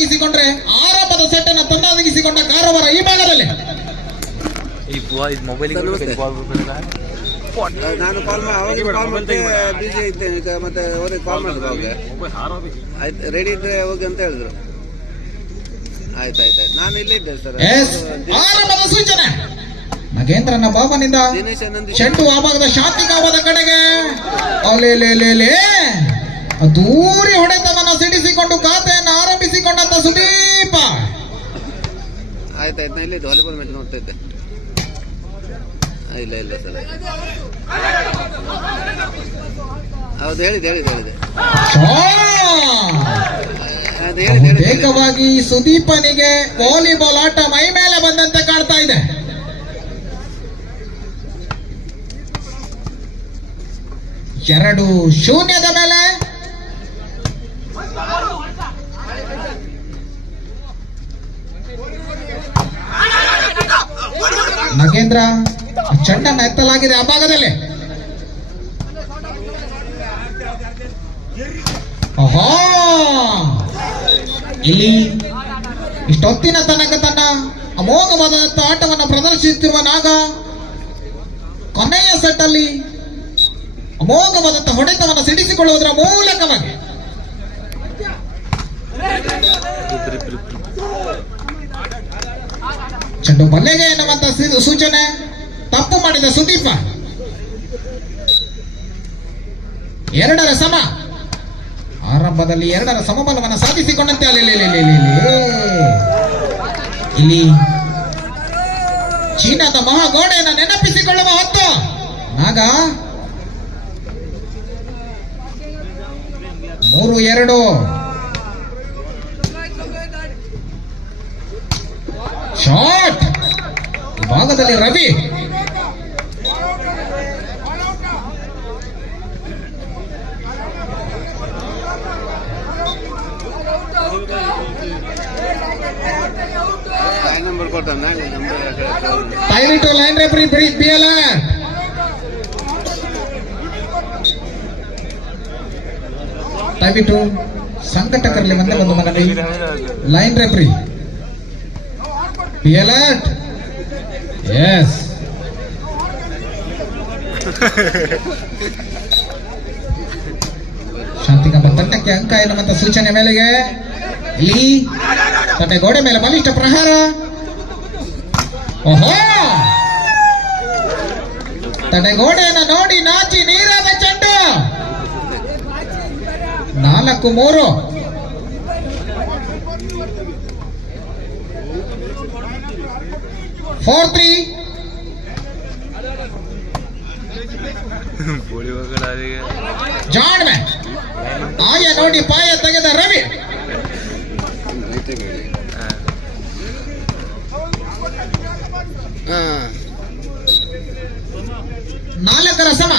ತನ್ನದಾಗಿಸಿಕೊಂಡ್ರೆ ಆರಂಭದ ಸೆಟ್ ಅನ್ನು ತನ್ನದಾಗಿಸಿಕೊಂಡ ಕಾರವಾರ ಈ ಭಾಗದಲ್ಲಿ. ನಾನು ಕಾಲ್ ಮಾಡಿ ಬಿಜಿ ಇದ್ದೇನೆ ಈಗ, ಮತ್ತೆ ಅವ್ರಿಗೆ ಕಾಲ್ ಮಾಡಿದ್ರು ಅವಾಗ. ಆಯ್ತು ರೆಡಿ ಇದ್ರೆ ಹೋಗಿ ಅಂತ ಹೇಳಿದ್ರು. ಆಯ್ತಾಯ್ತಾಯ್ತು, ನಾನು ಇಲ್ಲೇ ಇದ್ದೆ ಸರ್. ಆರಂಭದ ಸೂಚನೆ ನಗೇಂದ್ರನ ಬಾಬನಿಂದ ಚೆಂಡು ಆ ಭಾಗದ ಶಾಂತಿಗಾಮದ ಕಡೆಗೆ ಅಲೆಲೆಲೆಲೆ ದೂರಿ ಹೊಡೆತವನ್ನು ಸಿಡಿಸಿಕೊಂಡು ಖಾತೆಯನ್ನು ಆರಂಭಿಸಿಕೊಂಡಂತ ಸುದೀಪ. ಆಯ್ತಾಯ್ತು, ನಾ ಇಲ್ಲಿದ್ದೆ ವಾಲಿಬಾಲ್ ಮ್ಯಾಚ್ ನೋಡ್ತಾ ಇದ್ದೆ. ಇಲ್ಲ ಇಲ್ಲ ಸರ್, ಹೌದು ಹೇಳಿದೆ. ವೇಗವಾಗಿ ಸುದೀಪನಿಗೆ ವಾಲಿಬಾಲ್ ಆಟ ಮೈ ಮೇಲೆ ಬಂದಂತೆ ಕಾಣ್ತಾ ಇದೆ. 2-0 ಮೇಲೆ ನಗೇಂದ್ರ ಚೆಂಡನ್ನು ಎತ್ತಲಾಗಿದೆ ಆ ಭಾಗದಲ್ಲಿ. ಇಲ್ಲಿ ಇಷ್ಟೊತ್ತಿನ ತನಕ ತನ್ನ ಅಮೋಘವಾದಂತ ಆಟವನ್ನು ಪ್ರದರ್ಶಿಸುತ್ತಿರುವ ನಾಗ ಕೊನೆಯ ಸೆಟ್ ಅಲ್ಲಿ ಅಮೋಘವಾದಂತಹ ಹೊಡೆತವನ್ನು ಸಿಡಿಸಿಕೊಳ್ಳುವುದರ ಮೂಲಕವಾಗಿ ಚೆಂಡು ಬಲ್ಲೆಗೆ ಎನ್ನುವಂತ ಸೂಚನೆ. ತಪ್ಪು ಮಾಡಿದ ಸುದೀಪ. 2 ಸಮ. ಆರಂಭದಲ್ಲಿ 2 ಸಮಬಲವನ್ನು ಸಾಧಿಸಿಕೊಂಡಂತೆ ಇಲ್ಲಿ ಚೀನಾದ ಮಹಾಗೋಡೆಯನ್ನು ನೆನಪಿಸಿಕೊಳ್ಳುವ ಹೊತ್ತು ನಾಗ 3-2 ಶಾಟ್. ಈ ಭಾಗದಲ್ಲಿ ರವಿ ಲೈನ್ ರೆಫರಿ PL ದಯವಿಟ್ಟು ಸಂಘಟಕರಲ್ಲಿ ಒಂದೇ ಒಂದು ಮನವಿ. ಲೈನ್ ರೆಫರಿ PL ಎಸ್ ಶಾಂತಿಕಂಬ ತಂಡಕ್ಕೆ ಅಂಕ ಎನ್ನುವಂತ ಸೂಚನೆ ಮೇಲೆಗೆ ಇಲ್ಲಿ ತನ್ನ ಗೋಡೆ ಮೇಲೆ ಬಲಿಷ್ಠ ಪ್ರಹಾರ. ಓಹೋ, ತಡೆಗೋಡೆಯನ್ನು ನೋಡಿ ನಾಚಿ ನೀರಾದ ಚೆಂಡು. 4-3. ಜಾಣ್ಮೆ ಆಯ ನೋಡಿ ಪಾಯ ತೆಗೆದ ರವಿ. ನಾಲ್ಕರ ಸಮ.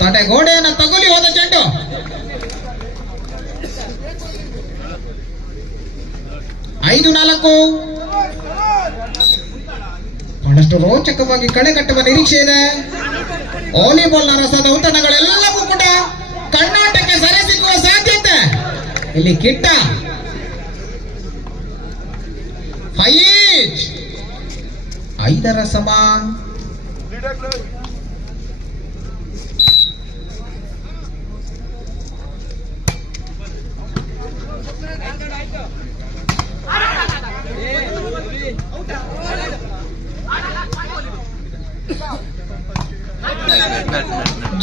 ತಡೆ ಗೋಡೆಯನ್ನು ತಗುಲಿ ಹೋದ ಚೆಂಡು. 5-4. ಬಹಳಷ್ಟು ರೋಚಕವಾಗಿ ಕಳೆಗಟ್ಟುವ ನಿರೀಕ್ಷೆ ಇದೆ. ವಾಲಿಬಾಲ್ನ ರಸದ ಔತಣಗಳೆಲ್ಲವೂ ಕೂಡ ಕರ್ನಾಟಕಕ್ಕೆ ಸೆರೆ ಸಿಗುವ ಸಾಧ್ಯತೆ. ಇಲ್ಲಿ ಕಿಟ್ಟ 5 ಸಮ.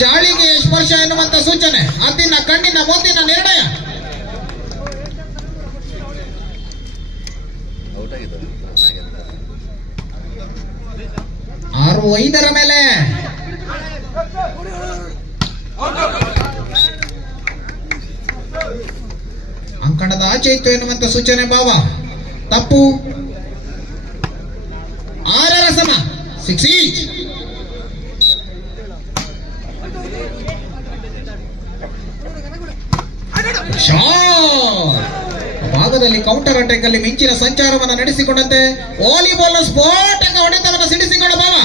ಜಾಳಿಗೆ ಸ್ಪರ್ಶ ಎನ್ನುವಂತ ಸೂಚನೆ. ಅದ್ದಿನ ಕಣ್ಣಿನ ಮುಂದಿನ ನಿರ್ಣಯ. 6-5 ಮೇಲೆ ಅಂಕಣದ ಆಚೆ ಇತ್ತು ಎನ್ನುವಂತ ಸೂಚನೆ ಭಾವ. ತಪ್ಪು. 6 ಸಮ. 6 ಈಚ್. ಭಾಗದಲ್ಲಿ ಕೌಂಟರ್ ಅಟ್ಯಾಕ್ ಅಲ್ಲಿ ಮಿಂಚಿನ ಸಂಚಾರವನ್ನು ನಡೆಸಿಕೊಂಡಂತೆ ವಾಲಿಬಾಲ್ ಸ್ಫೋಟಕ ಹೊಡೆತವನ್ನು ಸಿಡಿಸಿಕೊಂಡ ಭಾವ.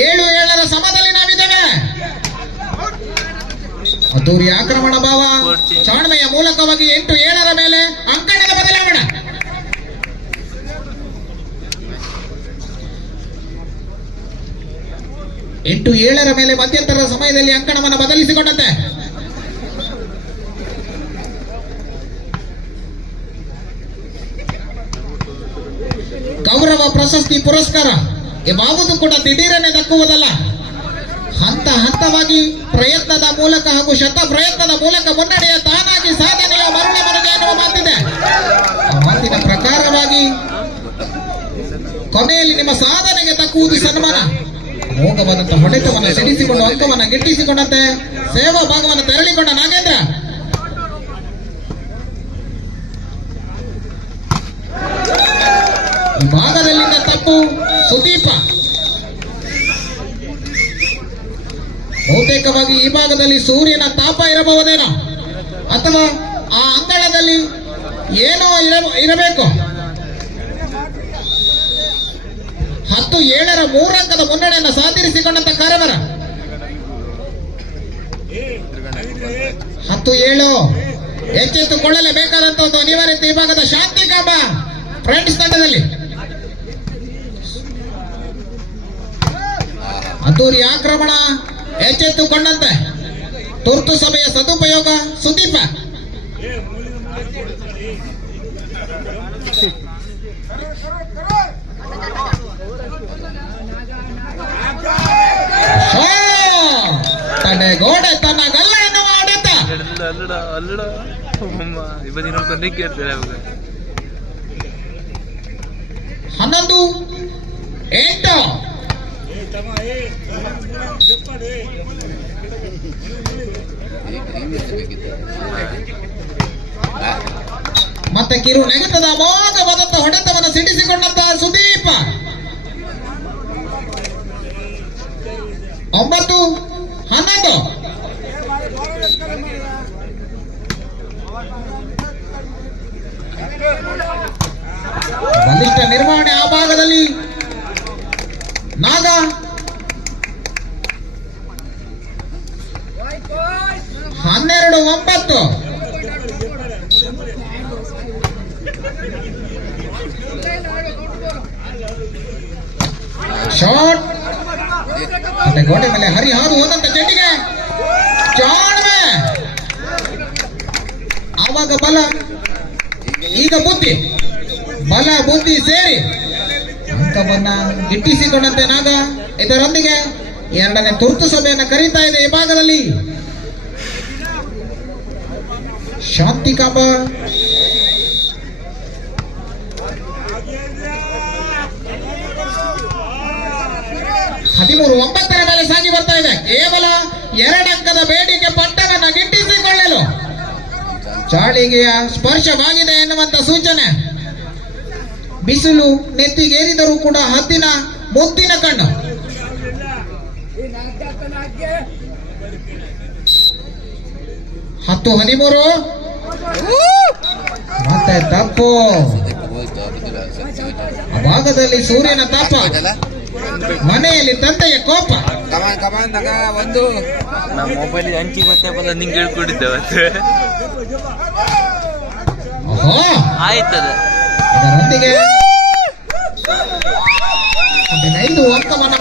7-7 ಸಮದಲ್ಲಿ ನಾವಿದ್ದೇವೆ. ಅದ್ದೂರಿ ಆಕ್ರಮಣ ಭಾವ ಚಾಣ್ಮೆಯ ಮೂಲಕವಾಗಿ 8-7 ಮೇಲೆ ಅಂಕಣದ ಬದಲಾವಣೆ. ಎಂಟು 7 ಮೇಲೆ ಮಧ್ಯಂತರದ ಸಮಯದಲ್ಲಿ ಅಂಕಣವನ್ನು ಬದಲಿಸಿಕೊಂಡಂತೆ ಗೌರವ ಪ್ರಶಸ್ತಿ ಪುರಸ್ಕಾರ ಯಾವುದು ಕೂಡ ದಿಢೀರನೆ ದಕ್ಕುವುದಲ್ಲ. ಹಂತ ಹಂತವಾಗಿ ಪ್ರಯತ್ನದ ಮೂಲಕ ಹಾಗೂ ಶತ ಪ್ರಯತ್ನದ ಮೂಲಕ ಮುನ್ನಡೆಯ ತಾನಾಗಿ ಸಾಧನೆಯ ಮರಣ ಮರಣ ಎನ್ನುವ ಮಾತಿದೆ. ಆ ಮಾತಿನ ಪ್ರಕಾರವಾಗಿ ಕೊನೆಯಲ್ಲಿ ನಿಮ್ಮ ಸಾಧನೆಗೆ ತಕ್ಕುವುದು ಸನ್ಮಾನ. ಮೋಘವಾದಂತಹ ಹೊಡೆತವನ್ನು ಸಿಡಿಸಿಕೊಂಡು ಅಂಕವನ್ನು ಗಿಟ್ಟಿಸಿಕೊಂಡಂತೆ ಸೇವಾ ಭಾಗವನ್ನು ತೆರಳಿಕೊಂಡ ನಾಗೇಂದ್ರ. ಈ ಭಾಗದಲ್ಲಿನ ತಪ್ಪು ಸುದೀಪ. ಬಹುತೇಕವಾಗಿ ಈ ಭಾಗದಲ್ಲಿ ಸೂರ್ಯನ ತಾಪ ಇರಬಹುದೇನೋ ಅಥವಾ ಆ ಅಂಗಳದಲ್ಲಿ ಏನೋ ಇರಬೇಕು. 10-7 3 ಅಂಕದ ಮುನ್ನಡೆಯನ್ನು ಸಾಧಿಸಿಕೊಂಡಂತ ಕಾರವಾರ. 10-7 ಎಚ್ಚೆತ್ತುಕೊಳ್ಳಲೇಬೇಕಾದಂತ ಒಂದು ಅನಿವಾರ್ಯತೆ ಈ ಭಾಗದ ಶಾಂತಿ ಕಾಂಬ ಫ್ರೆಂಡ್ಸ್ ತಂಡದಲ್ಲಿ. ಅದ್ದೂರಿ ಆಕ್ರಮಣ ಎಚ್ಚೆತ್ತುಕೊಂಡಂತೆ ತುರ್ತು ಸಭೆಯ ಸದುಪಯೋಗ ಸುದೀಪ. ತಡೆಗೋಡೆ ತನ್ನ ಗಲ್ಲ ಎನ್ನುವ ಆಡಳಿತ. 11-8 ಮತ್ತೆ ಕಿರು ನೆಗೆತದ ಅಮೋಘವಾದಂತಹ ಹೊಡೆತವನ್ನು ಸಿಡಿಸಿಕೊಂಡಂತಹ ಸುದೀಪ. 9-11 ಬಲಿಷ್ಠ ನಿರ್ವಹಣೆ ಆ ಭಾಗದಲ್ಲಿ ನಾಗ. 12-9 ಶಾಟ್ ಮತ್ತೆ ಗೋಡೆ ಮೇಲೆ ಹರಿಹಾರು ಹೋದಂತ ಚೆಂಡಿಗೆ ಚಾಣ್ಮೆ. ಆವಾಗ ಬಲ, ಈಗ ಬುದ್ಧಿ, ಬಲ ಬುದ್ಧಿ ಸೇರಿ ಅಂಕವನ್ನ ಗಿಟ್ಟಿಸಿಕೊಂಡಂತೆ ನಾಗ. ಇದರೊಂದಿಗೆ 2ನೇ ತುರ್ತು ಸಭೆಯನ್ನು ಕರೀತಾ ಇದೆ ಈ ಭಾಗದಲ್ಲಿ ಶಾಂತಿ ಕಾಂಬ. 13-9 ಮೇಲೆ ಸಾಗಿ ಬರ್ತಾ ಇದೆ. ಕೇವಲ 2 ಅಂಕದ ಬೇಡಿಕೆ ಪಟ್ಟವನ್ನು ಗಿಟ್ಟಿಸಿಕೊಳ್ಳಲು ಚಾಳಿಗೆಯ ಸ್ಪರ್ಶವಾಗಿದೆ ಎನ್ನುವಂತ ಸೂಚನೆ. ಬಿಸಿಲು ನೆತ್ತಿಗೇರಿದರೂ ಕೂಡ ಹದ್ದಿನ ಮುದ್ದಿನ ಕಣ್ಣು. 10-13 ಮತ್ತೆ ತಪ್ಪು. ಆ ಭಾಗದಲ್ಲಿ ಸೂರ್ಯನ ತಾಪ, ಮನೆಯಲ್ಲಿ ತಂದೆಯ ಕೋಪ. ನಮ್ಮ ಮೊಬೈಲ್ ಹಂಚಿ ಮತ್ತೆ ಬಂದ ನಿಂಗೆ ಹೇಳ್ಕೊಂಡಿದ್ದೇವೆ. ಆಯ್ತದ ಇದರೊಂದಿಗೆ 15 ಅಂಕವನ್ನು